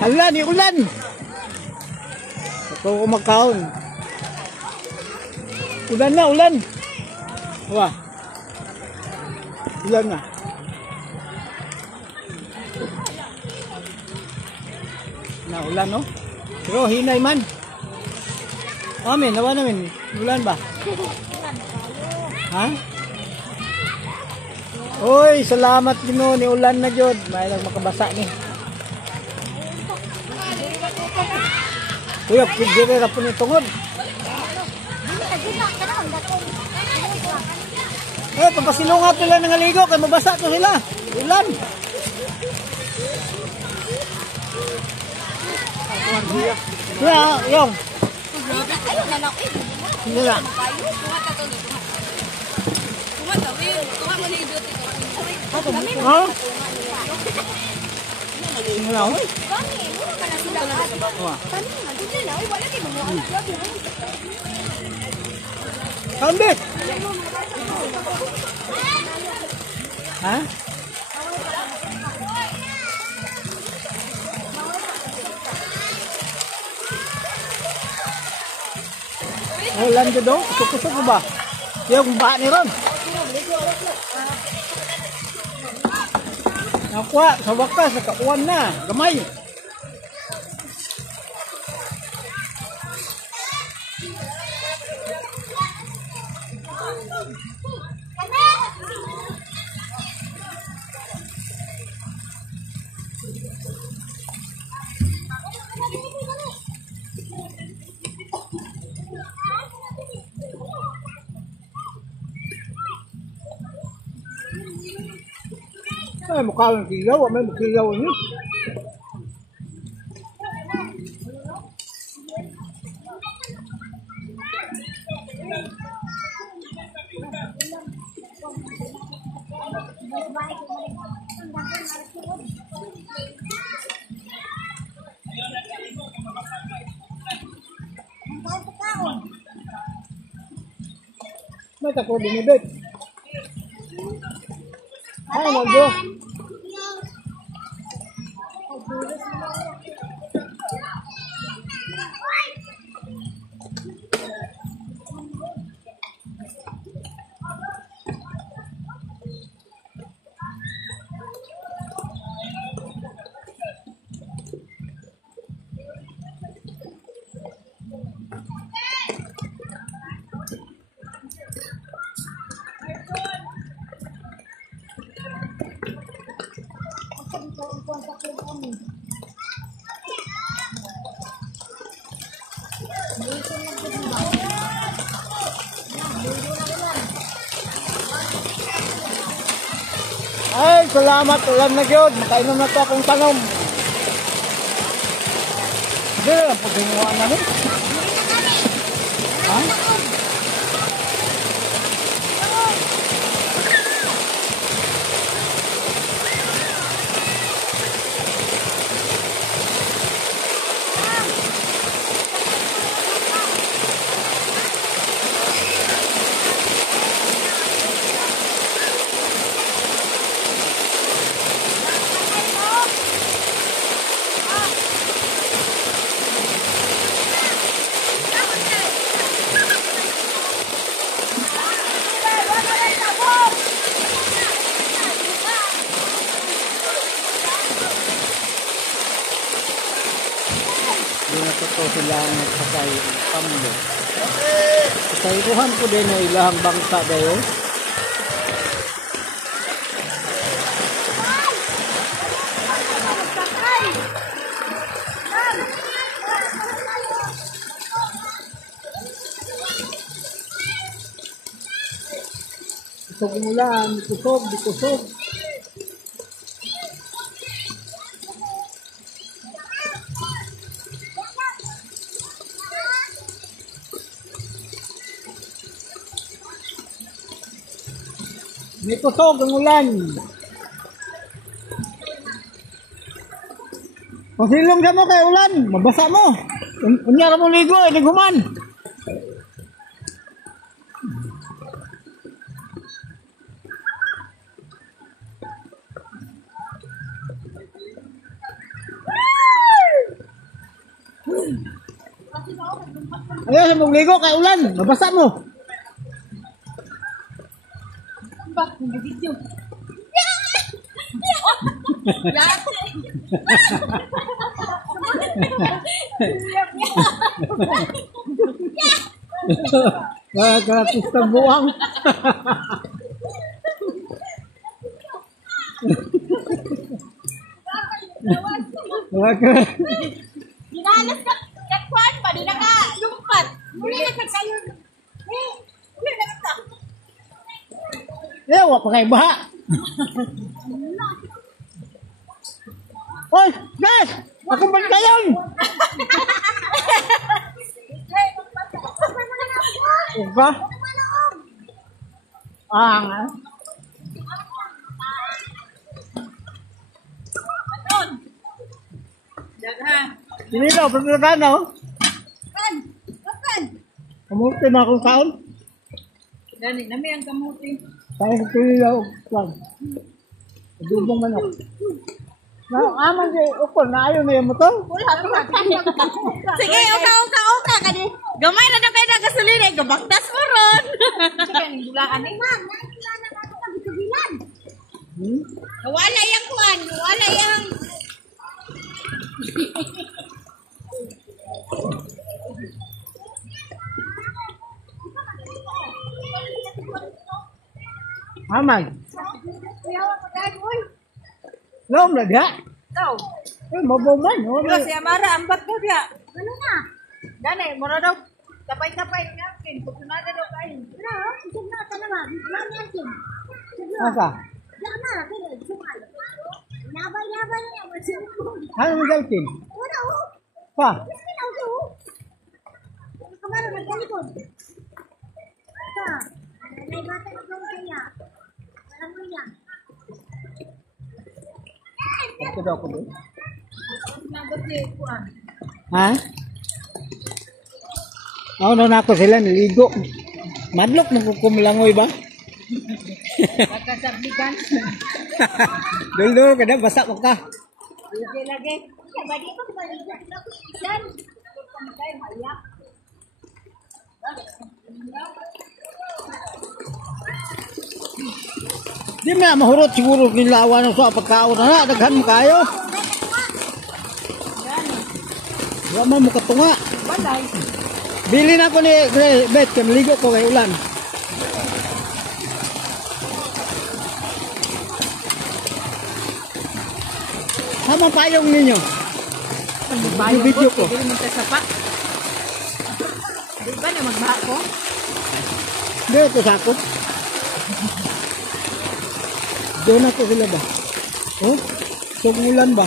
Hala, di ulan. Ako kumakaon. Ulan na, ulan. Wah. Ulan na. Na ulan, no? Pero hinay man. Amin, nawa namin. Ulan ba? Ha? Oy, salamat Ginoo ni ulan na jud. May lang makabasa ni. Kuya, pigire ra po ni tungod. Pampasilungat nila ng aligo kay mabasa to sila. Ulan. Ya, yung. Ayun na lang. Hindi na. Ha? Hindi na. Kambit. Ha? Ulan dito, kusok-kusok mo ba? Yung ba ni Ron? Nakuha, sa wakas, nakakuhan na, gamay. Ay, mukha lang kilaw, may kilaw niyo. May tako din ni Bet. Ay, magdo. Ay, salamat ulan na gyud. Makainom na to akong tanom. Hindi lang po ginuha na rin. Ha? Hindi na totoo sila nagsasay kambo. Kasayruhan ko din na ilahang bangka dayo. Kusog ulan, kusog, di kusog. May kusog ang ulan. Pasilong ka mo kay ulan, mabasa mo. Unyara mo ligo, liguman. Ayaw sa mong ligo kay ulan. Mabasa mo. Bak, nag-video. Gratis na buwang. Ginalas ka, katkuan pa, di na ka lumpat. Muli na ka kayo. Muli na ka. Ewa pa kay baha. Oy, guys! Ako ba kayon? Ba? Ah, Daghan. sini daw, pagkakaan na, oh. Kan? Kan? Kamuti na akong kaon. Dani, nami ang kamuti. Kaya ko tuloy daw, kwan. Dubong manok. Na, aman di, ukol, na ayaw na yung motor. Wala pa. Sige, uka ka di. Gamay na daw kayo na gasolina. Gabaktas mo ron. Sige, gulaan eh. Ma'am, nakikila na ako sa bitubilan. Wala yung kuhan. Wala yung... Aman. Lom na dia. Ikaw. Mabuman. Oh, Diba si Amara, ambat mo dia. Ano na? Dani, mura daw. Tapay-tapay niya. Pupunada daw kayo. Wala, isang na talaga. Mami akin. asa? Lama, pero sumal. Labay-labay niya. Ano mo gaitin? Wala, oh. Pa? Wala, oh. Kamara, magkalikod. Ito. May bata na kong kaya. Alam mo yan. Ito daw ko doon. Nagot si Kuan. Ha? Oo, na ako sila niligo. Madlok magkukumlangoy ba? Pagkasabigan. Dulu kada basa ko ka. Lagi. Kaya di ko balikan. Dan. Kamu hayak. Di na mahurot siguro nilawan ng sa pagkaon na daghan mo kayo. Wa man mo katunga. Balay. Bili na ko ni Bet kay maligo ko kay ulan. Sama payong ninyo. Yung video ko. Dili mo sa sapa. Di ba na magbaha ko? Dito sa ako. Doon ako sila ba? Oh? Tumulan ba?